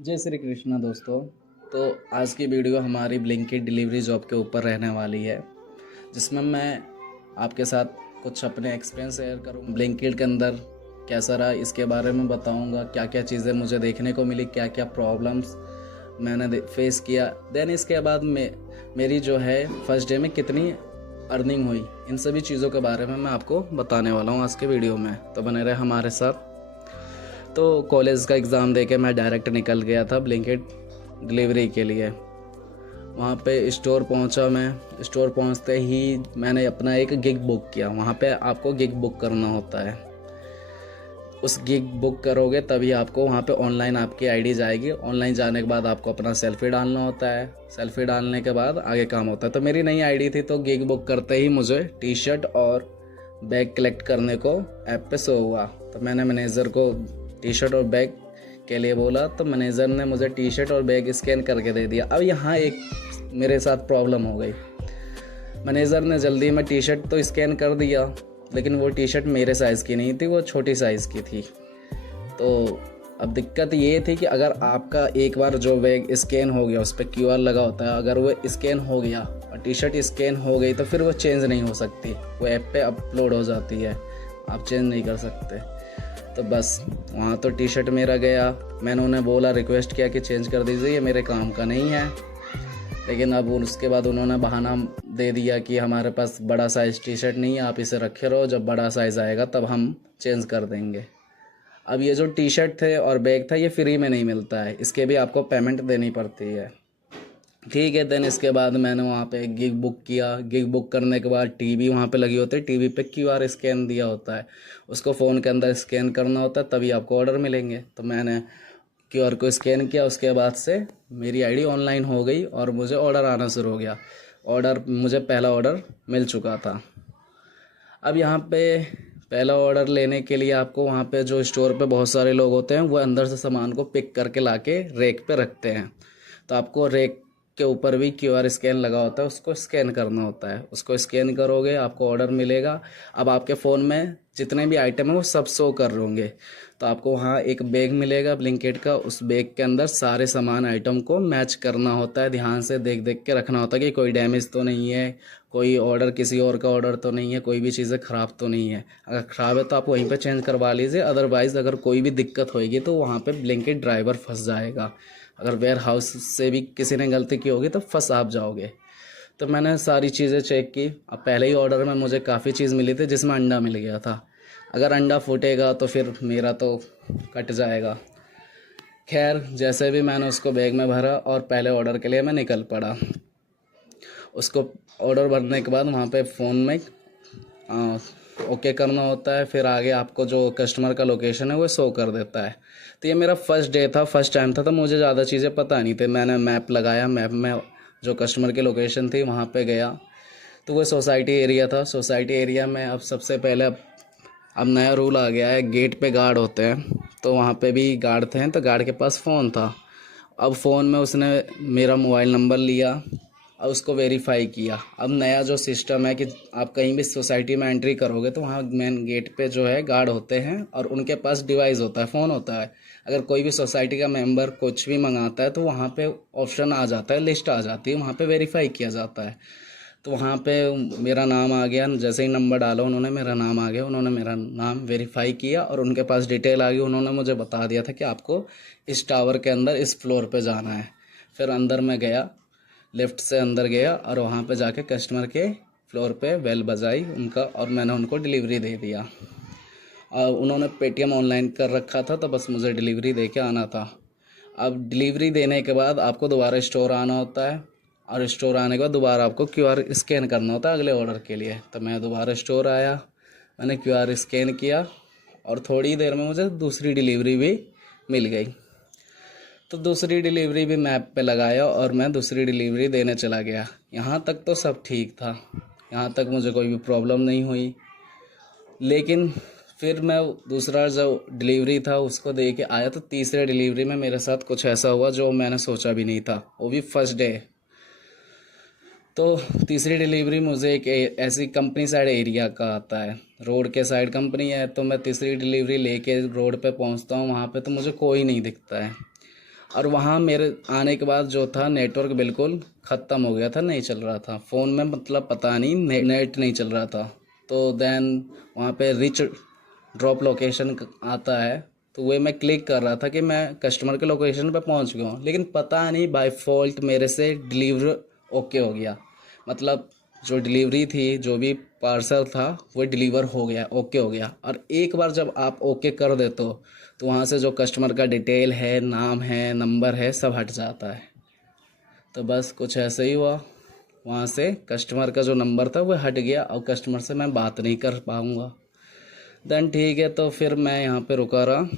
जय श्री कृष्णा दोस्तों। तो आज की वीडियो हमारी ब्लिंकिट डिलीवरी जॉब के ऊपर रहने वाली है, जिसमें मैं आपके साथ कुछ अपने एक्सपीरियंस शेयर करूँ। ब्लिंकिट के अंदर कैसा रहा इसके बारे में बताऊंगा, क्या क्या चीज़ें मुझे देखने को मिली, क्या क्या प्रॉब्लम्स मैंने फेस किया। देन इसके बाद मेरी जो है फर्स्ट डे में कितनी अर्निंग हुई, इन सभी चीज़ों के बारे में मैं आपको बताने वाला हूँ आज के वीडियो में। तो बने रहे हमारे साथ। तो कॉलेज का एग्ज़ाम दे के मैं डायरेक्ट निकल गया था ब्लिंकिट डिलीवरी के लिए। वहाँ पे स्टोर पहुँचा मैं। स्टोर पहुँचते ही मैंने अपना एक गिग बुक किया। वहाँ पे आपको गिग बुक करना होता है। उस गिग बुक करोगे तभी आपको वहाँ पे ऑनलाइन आपकी आईडी जाएगी। ऑनलाइन जाने के बाद आपको अपना सेल्फी डालना होता है। सेल्फी डालने के बाद आगे काम होता है। तो मेरी नई आईडी थी, तो गिग बुक करते ही मुझे टी शर्ट और बैग कलेक्ट करने को ऐप पे शो हुआ। तो मैंने मैनेजर को टी शर्ट और बैग के लिए बोला, तो मैनेजर ने मुझे टी शर्ट और बैग स्कैन करके दे दिया। अब यहाँ एक मेरे साथ प्रॉब्लम हो गई। मैनेजर ने जल्दी में टी शर्ट तो स्कैन कर दिया, लेकिन वो टी शर्ट मेरे साइज़ की नहीं थी, वो छोटी साइज़ की थी। तो अब दिक्कत ये थी कि अगर आपका एक बार जो बैग स्कैन हो गया, उस पर क्यूआर लगा होता है, अगर वो स्कैन हो गया और टी शर्ट स्कैन हो गई तो फिर वो चेंज नहीं हो सकती। वो ऐप पे अपलोड हो जाती है, आप चेंज नहीं कर सकते। तो बस वहाँ तो टी शर्ट मेरा गया। मैंने उन्हें बोला, रिक्वेस्ट किया कि चेंज कर दीजिए, ये मेरे काम का नहीं है। लेकिन अब उसके बाद उन्होंने बहाना दे दिया कि हमारे पास बड़ा साइज़ टी शर्ट नहीं है, आप इसे रखे रहो, जब बड़ा साइज़ आएगा तब हम चेंज कर देंगे। अब ये जो टी शर्ट थे और बैग था, ये फ्री में नहीं मिलता है, इसके भी आपको पेमेंट देनी पड़ती है। ठीक है। देन इसके बाद मैंने वहाँ पे गिग बुक किया। गिग बुक करने के बाद टीवी वहाँ पे लगी होती है, टीवी पे क्यूआर स्कैन दिया होता है, उसको फ़ोन के अंदर स्कैन करना होता है, तभी आपको ऑर्डर मिलेंगे। तो मैंने क्यूआर को स्कैन किया, उसके बाद से मेरी आईडी ऑनलाइन हो गई और मुझे ऑर्डर आना शुरू हो गया। मुझे पहला ऑर्डर मिल चुका था। अब यहाँ पे पहला ऑर्डर लेने के लिए आपको वहाँ पे जो स्टोर पे बहुत सारे लोग होते हैं, वो अंदर से सामान को पिक करके लाके रैक पे रखते हैं। तो आपको रैक के ऊपर भी क्यूआर स्कैन लगा होता है, उसको स्कैन करना होता है। उसको स्कैन करोगे, आपको ऑर्डर मिलेगा। अब आपके फ़ोन में जितने भी आइटम हैं वो सब शो कर रहे होंगे। तो आपको वहाँ एक बैग मिलेगा ब्लिंकिट का, उस बैग के अंदर सारे सामान आइटम को मैच करना होता है। ध्यान से देख देख के रखना होता है कि कोई डैमेज तो नहीं है, कोई ऑर्डर किसी और का ऑर्डर तो नहीं है, कोई भी चीज़ें ख़राब तो नहीं है। अगर ख़राब है तो आप वहीं पे चेंज करवा लीजिए, अदरवाइज़ अगर कोई भी दिक्कत होएगी तो वहाँ पे ब्लिंकिट ड्राइवर फंस जाएगा। अगर वेयर हाउस से भी किसी ने गलती की होगी तो फंस आप जाओगे। तो मैंने सारी चीज़ें चेक की। अब पहले ही ऑर्डर में मुझे काफ़ी चीज़ मिली थी, जिसमें अंडा मिल गया था। अगर अंडा फूटेगा तो फिर मेरा तो कट जाएगा। खैर, जैसे भी मैंने उसको बैग में भरा और पहले ऑर्डर के लिए मैं निकल पड़ा। उसको ऑर्डर भरने के बाद वहाँ पे फ़ोन में ओके करना होता है, फिर आगे आपको जो कस्टमर का लोकेशन है वो शो कर देता है। तो ये मेरा फर्स्ट डे था, फर्स्ट टाइम था, तो मुझे ज़्यादा चीज़ें पता नहीं थी। मैंने मैप लगाया, मैप में जो कस्टमर की लोकेशन थी वहाँ पे गया। तो वो सोसाइटी एरिया था। सोसाइटी एरिया में अब सबसे पहले अब नया रूल आ गया है, गेट पे गार्ड होते हैं। तो वहाँ पे भी गार्ड थे, तो गार्ड के पास फ़ोन था। अब फ़ोन में उसने मेरा मोबाइल नंबर लिया और उसको वेरीफाई किया। अब नया जो सिस्टम है कि आप कहीं भी सोसाइटी में एंट्री करोगे तो वहाँ मेन गेट पे जो है गार्ड होते हैं और उनके पास डिवाइस होता है, फ़ोन होता है। अगर कोई भी सोसाइटी का मेंबर कुछ भी मंगाता है तो वहाँ पे ऑप्शन आ जाता है, लिस्ट आ जाती है, वहाँ पे वेरीफाई किया जाता है। तो वहाँ पे मेरा नाम आ गया। जैसे ही नंबर डाला उन्होंने, मेरा नाम आ गया। उन्होंने मेरा नाम वेरीफाई किया और उनके पास डिटेल आ गई। उन्होंने मुझे बता दिया था कि आपको इस टावर के अंदर इस फ्लोर पे जाना है। फिर अंदर मैं गया, लिफ्ट से अंदर गया और वहाँ पे जाके कस्टमर के फ्लोर पे बेल बजाई उनका और मैंने उनको डिलीवरी दे दिया। और उन्होंने पेटीएम ऑनलाइन कर रखा था, तो बस मुझे डिलीवरी दे के आना था। अब डिलीवरी देने के बाद आपको दोबारा स्टोर आना होता है और स्टोर आने के बाद दोबारा आपको क्यूआर स्कैन करना होता है अगले ऑर्डर के लिए। तो मैं दोबारा स्टोर आया, मैंने क्यूआर स्कैन किया और थोड़ी देर में मुझे दूसरी डिलीवरी भी मिल गई। तो दूसरी डिलीवरी भी मैप पे लगाया और मैं दूसरी डिलीवरी देने चला गया। यहाँ तक तो सब ठीक था, यहाँ तक मुझे कोई भी प्रॉब्लम नहीं हुई। लेकिन फिर मैं दूसरा जो डिलीवरी था उसको दे के आया, तो तीसरे डिलीवरी में मेरे साथ कुछ ऐसा हुआ जो मैंने सोचा भी नहीं था, वो भी फर्स्ट डे। तो तीसरी डिलीवरी मुझे एक ऐसी कंपनी साइड एरिया का आता है, रोड के साइड कंपनी है। तो मैं तीसरी डिलीवरी लेके रोड पे पहुंचता हूँ, वहाँ पे तो मुझे कोई नहीं दिखता है। और वहाँ मेरे आने के बाद जो था नेटवर्क बिल्कुल ख़त्म हो गया था, नहीं चल रहा था फ़ोन में, मतलब पता नहीं नेट नहीं चल रहा था। तो देन वहाँ पे रिच ड्रॉप लोकेशन आता है, तो वही मैं क्लिक कर रहा था कि मैं कस्टमर के लोकेशन पे पहुँच गया हूँ, लेकिन पता नहीं बाय फॉल्ट मेरे से डिलीवर ओके हो गया। मतलब जो डिलीवरी थी, जो भी पार्सल था वो डिलीवर हो गया, ओके हो गया। और एक बार जब आप ओके कर देते हो तो वहाँ से जो कस्टमर का डिटेल है, नाम है, नंबर है, सब हट जाता है। तो बस कुछ ऐसे ही हुआ, वहाँ से कस्टमर का जो नंबर था वो हट गया और कस्टमर से मैं बात नहीं कर पाऊँगा। देन ठीक है, तो फिर मैं यहाँ पे रुका रहा,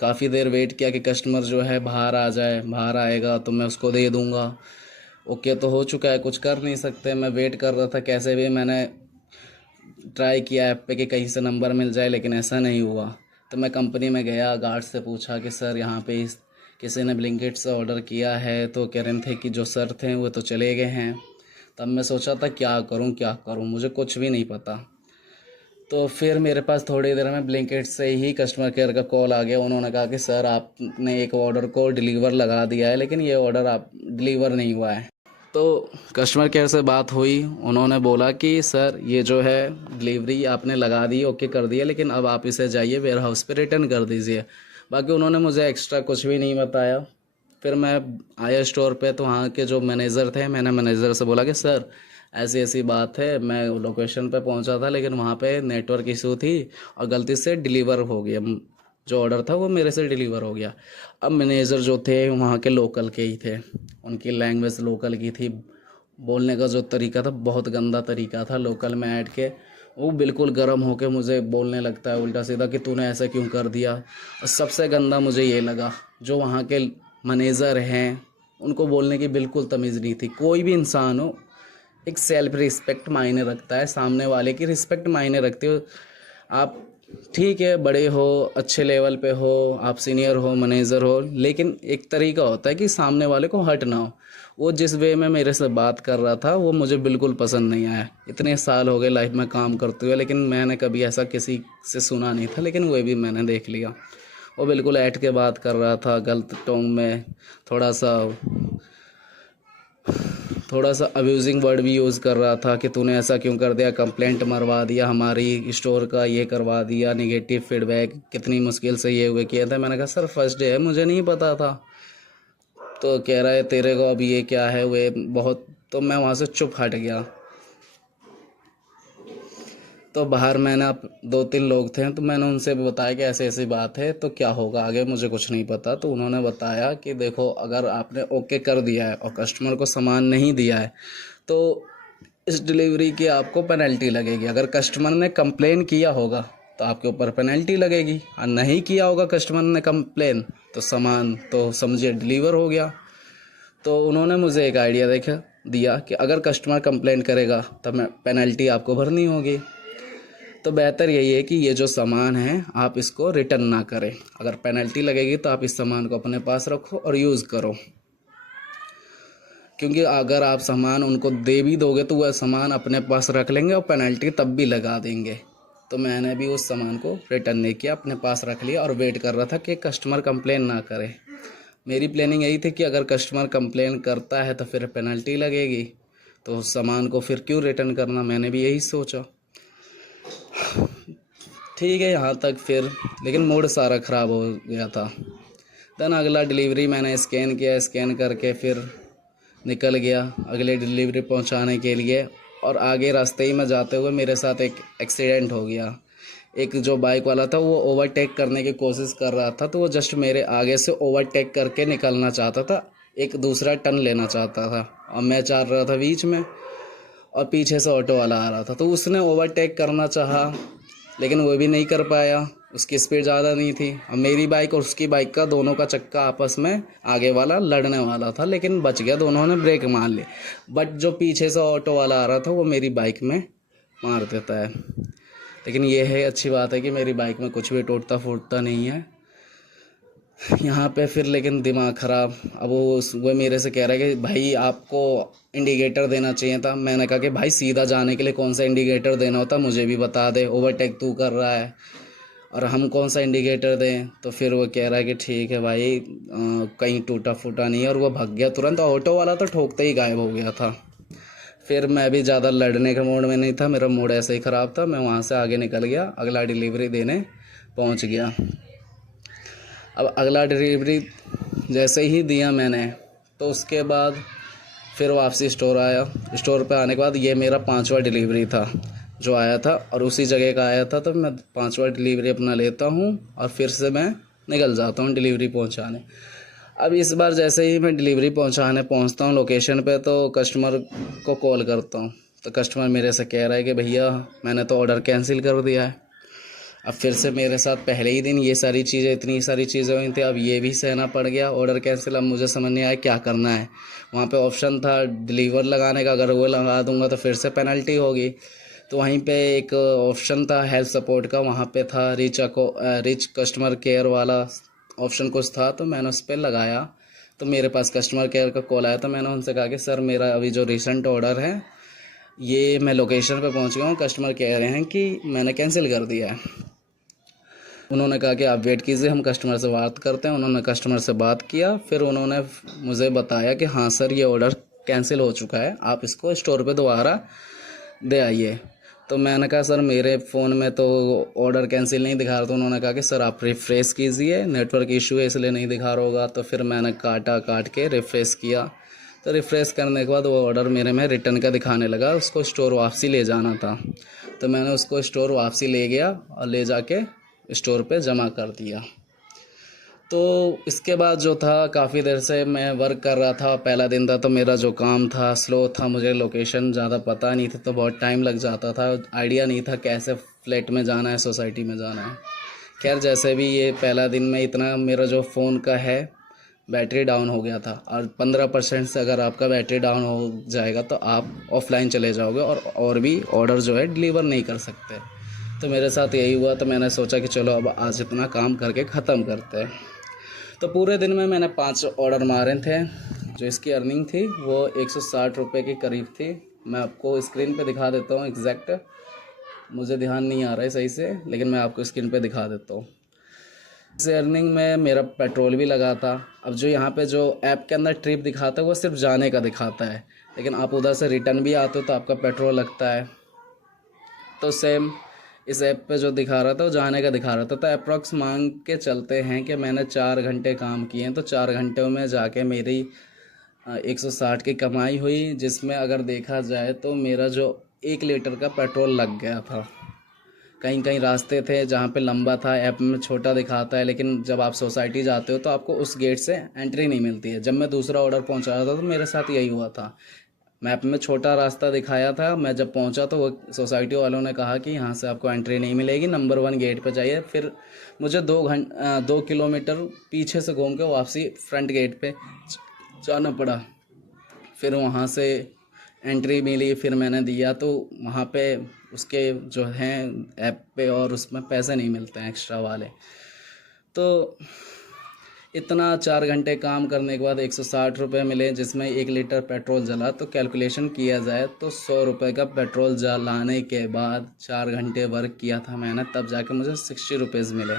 काफ़ी देर वेट किया कि कस्टमर जो है बाहर आ जाए, बाहर आएगा तो मैं उसको दे दूँगा। ओके तो हो चुका है, कुछ कर नहीं सकते। मैं वेट कर रहा था, कैसे भी मैंने ट्राई किया ऐप पे कि कहीं से नंबर मिल जाए, लेकिन ऐसा नहीं हुआ। तो मैं कंपनी में गया, गार्ड से पूछा कि सर यहाँ पे इस किसी ने ब्लिंकिट से ऑर्डर किया है, तो कह रहे थे कि जो सर थे वो तो चले गए हैं। तब मैं सोचा था क्या करूँ, मुझे कुछ भी नहीं पता। तो फिर मेरे पास थोड़ी देर में ब्लिंकिट से ही कस्टमर केयर का कॉल आ गया। उन्होंने कहा कि सर आपने एक ऑर्डर को डिलीवर लगा दिया है, लेकिन ये ऑर्डर आप डिलीवर नहीं हुआ है। तो कस्टमर केयर से बात हुई, उन्होंने बोला कि सर ये जो है डिलीवरी आपने लगा दी, ओके कर दिया, लेकिन अब आप इसे जाइए वेयर हाउस पे रिटर्न कर दीजिए। बाकी उन्होंने मुझे एक्स्ट्रा कुछ भी नहीं बताया। फिर मैं आया स्टोर पे, तो वहाँ के जो मैनेजर थे, मैंने मैनेजर से बोला कि सर ऐसी ऐसी बात है, मैं लोकेशन पे पहुँचा था लेकिन वहाँ पे नेटवर्क इशू थी और गलती से डिलीवर हो गया, जो ऑर्डर था वो मेरे से डिलीवर हो गया। अब मैनेजर जो थे वहाँ के लोकल के ही थे, उनकी लैंग्वेज लोकल की थी, बोलने का जो तरीका था बहुत गंदा तरीका था। लोकल में ऐड के वो बिल्कुल गर्म होके मुझे बोलने लगता है उल्टा सीधा कि तूने ऐसा क्यों कर दिया। और सबसे गंदा मुझे ये लगा, जो वहाँ के मैनेजर हैं उनको बोलने की बिल्कुल तमीज़ नहीं थी। कोई भी इंसान हो, एक सेल्फ रिस्पेक्ट मायने रखता है, सामने वाले की रिस्पेक्ट मायने रखते हो आप। ठीक है, बड़े हो, अच्छे लेवल पे हो, आप सीनियर हो, मैनेजर हो, लेकिन एक तरीका होता है कि सामने वाले को हर्ट ना हो। वो जिस वे में मेरे से बात कर रहा था वो मुझे बिल्कुल पसंद नहीं आया। इतने साल हो गए लाइफ में काम करते हुए, लेकिन मैंने कभी ऐसा किसी से सुना नहीं था, लेकिन वो भी मैंने देख लिया। वो बिल्कुल ऐठ के बात कर रहा था, गलत टोन में, थोड़ा सा अब्यूजिंग वर्ड भी यूज़ कर रहा था कि तूने ऐसा क्यों कर दिया, कंप्लेंट मरवा दिया हमारी स्टोर का, ये करवा दिया, नेगेटिव फीडबैक, कितनी मुश्किल से ये हुए किया था। मैंने कहा सर फर्स्ट डे है, मुझे नहीं पता था। तो कह रहा है तेरे को अब ये क्या है वे बहुत। तो मैं वहाँ से चुप हट गया। तो बाहर मैंने अब 2-3 लोग थे, तो मैंने उनसे भी बताया कि ऐसी ऐसी बात है, तो क्या होगा आगे मुझे कुछ नहीं पता। तो उन्होंने बताया कि देखो, अगर आपने ओके कर दिया है और कस्टमर को सामान नहीं दिया है तो इस डिलीवरी की आपको पेनल्टी लगेगी। अगर कस्टमर ने कंप्लेन किया होगा तो आपके ऊपर पेनल्टी लगेगी, और नहीं किया होगा कस्टमर ने कंप्लेन तो सामान तो समझिए डिलीवर हो गया। तो उन्होंने मुझे एक आइडिया दिया कि अगर कस्टमर कंप्लेन करेगा तो मैं पेनल्टी आपको भरनी होगी, तो बेहतर यही है कि ये जो सामान है आप इसको रिटर्न ना करें। अगर पेनल्टी लगेगी तो आप इस सामान को अपने पास रखो और यूज़ करो, क्योंकि अगर आप सामान उनको दे भी दोगे तो वह सामान अपने पास रख लेंगे और पेनल्टी तब भी लगा देंगे। तो मैंने भी उस सामान को रिटर्न नहीं किया, अपने पास रख लिया और वेट कर रहा था कि कस्टमर कंप्लेन ना करे। मेरी प्लानिंग यही थी कि अगर कस्टमर कंप्लेन करता है तो फिर पेनल्टी लगेगी, तो उस सामान को फिर क्यों रिटर्न करना, मैंने भी यही सोचा। ठीक है यहाँ तक फिर, लेकिन मूड सारा ख़राब हो गया था। देन अगला डिलीवरी मैंने स्कैन किया, स्कैन करके फिर निकल गया अगले डिलीवरी पहुंचाने के लिए। और आगे रास्ते ही में जाते हुए मेरे साथ एक एक्सीडेंट हो गया। एक जो बाइक वाला था वो ओवरटेक करने की कोशिश कर रहा था, तो वो जस्ट मेरे आगे से ओवरटेक करके निकलना चाहता था, एक दूसरा टर्न लेना चाहता था, और मैं चल रहा था बीच में और पीछे से ऑटो वाला आ रहा था। तो उसने ओवरटेक करना चाहा लेकिन वो भी नहीं कर पाया, उसकी स्पीड ज़्यादा नहीं थी। और मेरी बाइक और उसकी बाइक का दोनों का चक्का आपस में आगे वाला लड़ने वाला था, लेकिन बच गया, दोनों ने ब्रेक मार लिए। बट जो पीछे से ऑटो वाला आ रहा था वो मेरी बाइक में मार देता है। लेकिन ये है अच्छी बात है कि मेरी बाइक में कुछ भी टूटता फूटता नहीं है। यहाँ पे फिर लेकिन दिमाग ख़राब। अब वो मेरे से कह रहा है कि भाई आपको इंडिकेटर देना चाहिए था। मैंने कहा कि भाई सीधा जाने के लिए कौन सा इंडिकेटर देना होता, मुझे भी बता दे, ओवरटेक तू कर रहा है। और हम कौन सा इंडिकेटर दें। तो फिर वो कह रहा है कि ठीक है भाई, कहीं टूटा फूटा नहीं है, और वो भाग गया तुरंत। ऑटो वाला तो ठोकते ही गायब हो गया था। फिर मैं भी ज़्यादा लड़ने के मूड में नहीं था, मेरा मूड ऐसे ही ख़राब था। मैं वहाँ से आगे निकल गया, अगला डिलीवरी देने पहुँच गया। अब अगला डिलीवरी जैसे ही दिया मैंने, तो उसके बाद फिर वापसी स्टोर आया। स्टोर पे आने के बाद ये मेरा 5वां डिलीवरी था जो आया था, और उसी जगह का आया था। तो मैं 5वां डिलीवरी अपना लेता हूँ और फिर से मैं निकल जाता हूँ डिलीवरी पहुँचाने। अब इस बार जैसे ही मैं डिलीवरी पहुँचाने पहुँचता हूँ लोकेशन पे, तो कस्टमर को कॉल करता हूँ। तो कस्टमर मेरे से कह रहा है कि भैया मैंने तो ऑर्डर कैंसिल कर दिया है। अब फिर से मेरे साथ पहले ही दिन ये सारी चीज़ें, इतनी सारी चीज़ें हुई थी, अब ये भी सहना पड़ गया ऑर्डर कैंसिल। अब मुझे समझ नहीं आया क्या करना है। वहाँ पे ऑप्शन था डिलीवर लगाने का, अगर वो लगा दूंगा तो फिर से पेनल्टी होगी। तो वहीं पे एक ऑप्शन था हेल्प सपोर्ट का, वहाँ पे था रिच कस्टमर केयर वाला ऑप्शन कुछ था। तो मैंने उस पर लगाया, तो मेरे पास कस्टमर केयर का कॉल आया। तो मैंने उनसे कहा कि सर मेरा अभी जो रिसेंट ऑर्डर है, ये मैं लोकेशन पे पहुंच गया हूँ, कस्टमर कह रहे हैं कि मैंने कैंसिल कर दिया है। उन्होंने कहा कि आप वेट कीजिए, हम कस्टमर से बात करते हैं। उन्होंने कस्टमर से बात किया, फिर उन्होंने मुझे बताया कि हाँ सर ये ऑर्डर कैंसिल हो चुका है, आप इसको स्टोर पे दोबारा दे आइए। तो मैंने कहा सर मेरे फ़ोन में तो ऑर्डर कैंसिल नहीं दिखा रहा। तो उन्होंने कहा कि सर आप रिफ़्रेश कीजिए, नेटवर्क इशू है इसलिए नहीं दिखा रहा होगा। तो फिर मैंने काट के रिफ़्रेश किया। तो रिफ़्रेश करने के बाद वो ऑर्डर मेरे में रिटर्न का दिखाने लगा, उसको स्टोर वापसी ले जाना था। तो मैंने उसको स्टोर वापसी ले गया और ले जाके स्टोर पे जमा कर दिया। तो इसके बाद जो था, काफ़ी देर से मैं वर्क कर रहा था, पहला दिन था तो मेरा जो काम था स्लो था, मुझे लोकेशन ज़्यादा पता नहीं थी, तो बहुत टाइम लग जाता था, आइडिया नहीं था कैसे फ्लैट में जाना है, सोसाइटी में जाना है। खैर जैसे भी, ये पहला दिन में इतना मेरा जो फ़ोन का है बैटरी डाउन हो गया था, और 15% से अगर आपका बैटरी डाउन हो जाएगा तो आप ऑफलाइन चले जाओगे और भी ऑर्डर जो है डिलीवर नहीं कर सकते। तो मेरे साथ यही हुआ। तो मैंने सोचा कि चलो अब आज इतना काम करके ख़त्म करते हैं। तो पूरे दिन में मैंने 5 ऑर्डर मारे थे। जो इसकी अर्निंग थी वो 160 रुपये के करीब थी। मैं आपको स्क्रीन पे दिखा देता हूँ एग्जैक्ट, मुझे ध्यान नहीं आ रहा है सही से, लेकिन मैं आपको स्क्रीन पे दिखा देता हूँ। इस अर्निंग में मेरा पेट्रोल भी लगा था। अब जो यहाँ पे जो ऐप के अंदर ट्रिप दिखाता है वो सिर्फ जाने का दिखाता है, लेकिन आप उधर से रिटर्न भी आते हो तो आपका पेट्रोल लगता है। तो सेम इस ऐप पे जो दिखा रहा था वो जाने का दिखा रहा था। तो अप्रॉक्स मांग के चलते हैं कि मैंने 4 घंटे काम किए हैं, तो 4 घंटे में जाके मेरी 160 की कमाई हुई, जिसमें अगर देखा जाए तो मेरा जो 1 लीटर का पेट्रोल लग गया था। कहीं कहीं रास्ते थे जहाँ पे लंबा था, ऐप में छोटा दिखाता है, लेकिन जब आप सोसाइटी जाते हो तो आपको उस गेट से एंट्री नहीं मिलती है। जब मैं दूसरा ऑर्डर पहुँचाया था तो मेरे साथ यही हुआ था, मैप में छोटा रास्ता दिखाया था। मैं जब पहुंचा तो वो सोसाइटी वालों ने कहा कि यहाँ से आपको एंट्री नहीं मिलेगी, नंबर 1 गेट पे जाइए। फिर मुझे 2 किलोमीटर पीछे से घूम के वापसी फ्रंट गेट पे जाना पड़ा। फिर वहाँ से एंट्री मिली, फिर मैंने दिया, तो वहाँ पे उसके जो हैं ऐप पे और उसमें पैसे नहीं मिलते हैं एक्स्ट्रा वाले। तो इतना 4 घंटे काम करने के बाद 160 रुपये मिले, जिसमें 1 लीटर पेट्रोल जला। तो कैलकुलेशन किया जाए तो 100 रुपये का पेट्रोल जलाने के बाद 4 घंटे वर्क किया था मैंने, तब जाके मुझे 60 रुपीज़ मिले।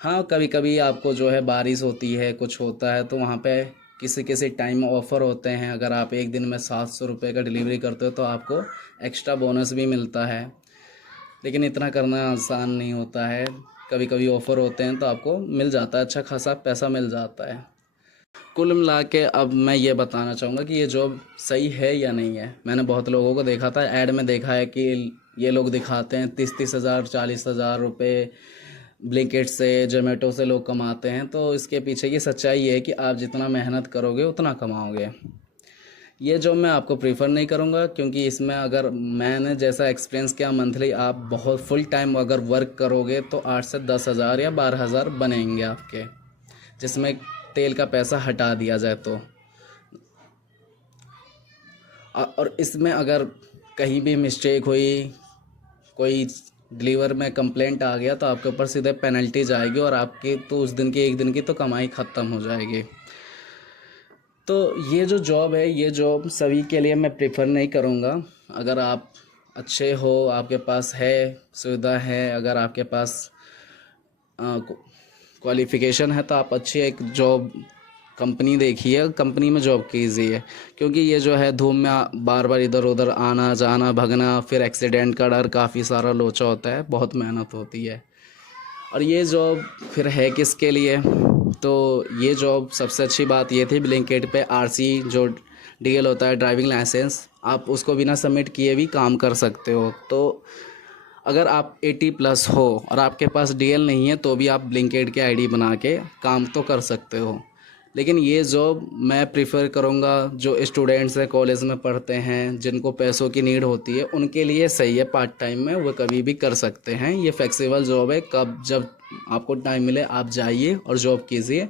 हाँ कभी कभी आपको जो है बारिश होती है, कुछ होता है, तो वहाँ पे किसी किसी टाइम ऑफ़र होते हैं। अगर आप एक दिन में 700 रुपये का डिलीवरी करते हो तो आपको एक्स्ट्रा बोनस भी मिलता है, लेकिन इतना करना आसान नहीं होता है। कभी कभी ऑफ़र होते हैं तो आपको मिल जाता है, अच्छा खासा पैसा मिल जाता है। कुल मिला के अब मैं ये बताना चाहूँगा कि ये जॉब सही है या नहीं है। मैंने बहुत लोगों को देखा था, ऐड में देखा है कि ये लोग दिखाते हैं 30-30 हज़ार 40,000 रुपये ब्लिंकिट से, जोमेटो से लोग कमाते हैं। तो इसके पीछे की सच्चाई ये है कि आप जितना मेहनत करोगे उतना कमाओगे। ये जॉब मैं आपको प्रीफर नहीं करूँगा, क्योंकि इसमें अगर मैंने जैसा एक्सपीरियंस किया, मंथली आप बहुत फुल टाइम अगर वर्क करोगे तो 8 से 10 हज़ार या 12 हज़ार बनेंगे आपके, जिसमें तेल का पैसा हटा दिया जाए तो। और इसमें अगर कहीं भी मिस्टेक हुई, कोई डिलीवर में कंप्लेंट आ गया, तो आपके ऊपर सीधे पेनल्टी जाएगी और आपकी तो उस दिन की, एक दिन की तो कमाई ख़त्म हो जाएगी। तो ये जो जॉब है, ये जॉब सभी के लिए मैं प्रेफर नहीं करूँगा। अगर आप अच्छे हो, आपके पास है सुविधा है, अगर आपके पास क्वालिफ़िकेशन है तो आप अच्छी एक जॉब कंपनी देखिए, कंपनी में जॉब कीजिए, क्योंकि ये जो है धूम में बार बार इधर उधर आना जाना भगना, फिर एक्सीडेंट का डर, काफ़ी सारा लोचा होता है, बहुत मेहनत होती है। और ये जॉब फिर है किसके लिए? तो ये जॉब सबसे अच्छी बात ये थी, ब्लिंकिट पे आरसी जो डीएल होता है, ड्राइविंग लाइसेंस, आप उसको बिना सबमिट किए भी काम कर सकते हो। तो अगर आप 80+ हो और आपके पास डीएल नहीं है तो भी आप ब्लिंकिट के आईडी बना के काम तो कर सकते हो। लेकिन ये जॉब मैं प्रीफर करूँगा जो स्टूडेंट्स हैं, कॉलेज में पढ़ते हैं, जिनको पैसों की नीड होती है, उनके लिए सही है। पार्ट टाइम में वो कभी भी कर सकते हैं। ये फ्लेक्सिबल जॉब है, कब जब आपको टाइम मिले आप जाइए और जॉब कीजिए।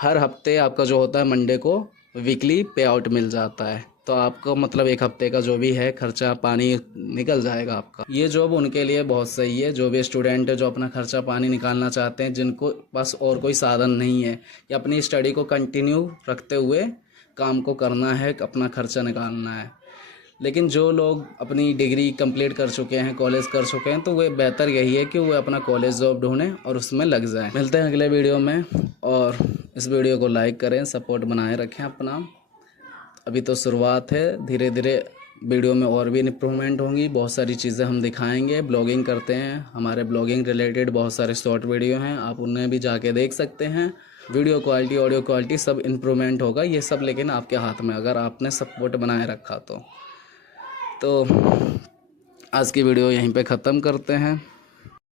हर हफ्ते आपका जो होता है मंडे को वीकली पे आउट मिल जाता है, तो आपको मतलब एक हफ्ते का जो भी है खर्चा पानी निकल जाएगा आपका। ये जॉब उनके लिए बहुत सही है, जो भी स्टूडेंट है जो अपना खर्चा पानी निकालना चाहते हैं, जिनको पास और कोई साधन नहीं है या अपनी स्टडी को कंटिन्यू रखते हुए काम को करना है, अपना खर्चा निकालना है। लेकिन जो लोग अपनी डिग्री कंप्लीट कर चुके हैं, कॉलेज कर चुके हैं, तो वे बेहतर यही है कि वो अपना कॉलेज जॉब ढूंढें और उसमें लग जाएं। मिलते हैं अगले वीडियो में, और इस वीडियो को लाइक करें, सपोर्ट बनाए रखें अपना। अभी तो शुरुआत है, धीरे धीरे वीडियो में और भी इम्प्रूवमेंट होंगी, बहुत सारी चीज़ें हम दिखाएंगे। ब्लॉगिंग करते हैं, हमारे ब्लॉगिंग रिलेटेड बहुत सारे शॉर्ट वीडियो हैं, आप उन्हें भी जाके देख सकते हैं। वीडियो क्वालिटी, ऑडियो क्वालिटी सब इम्प्रूवमेंट होगा, ये सब लेकिन आपके हाथ में, अगर आपने सपोर्ट बनाए रखा तो आज की वीडियो यहीं पे ख़त्म करते हैं।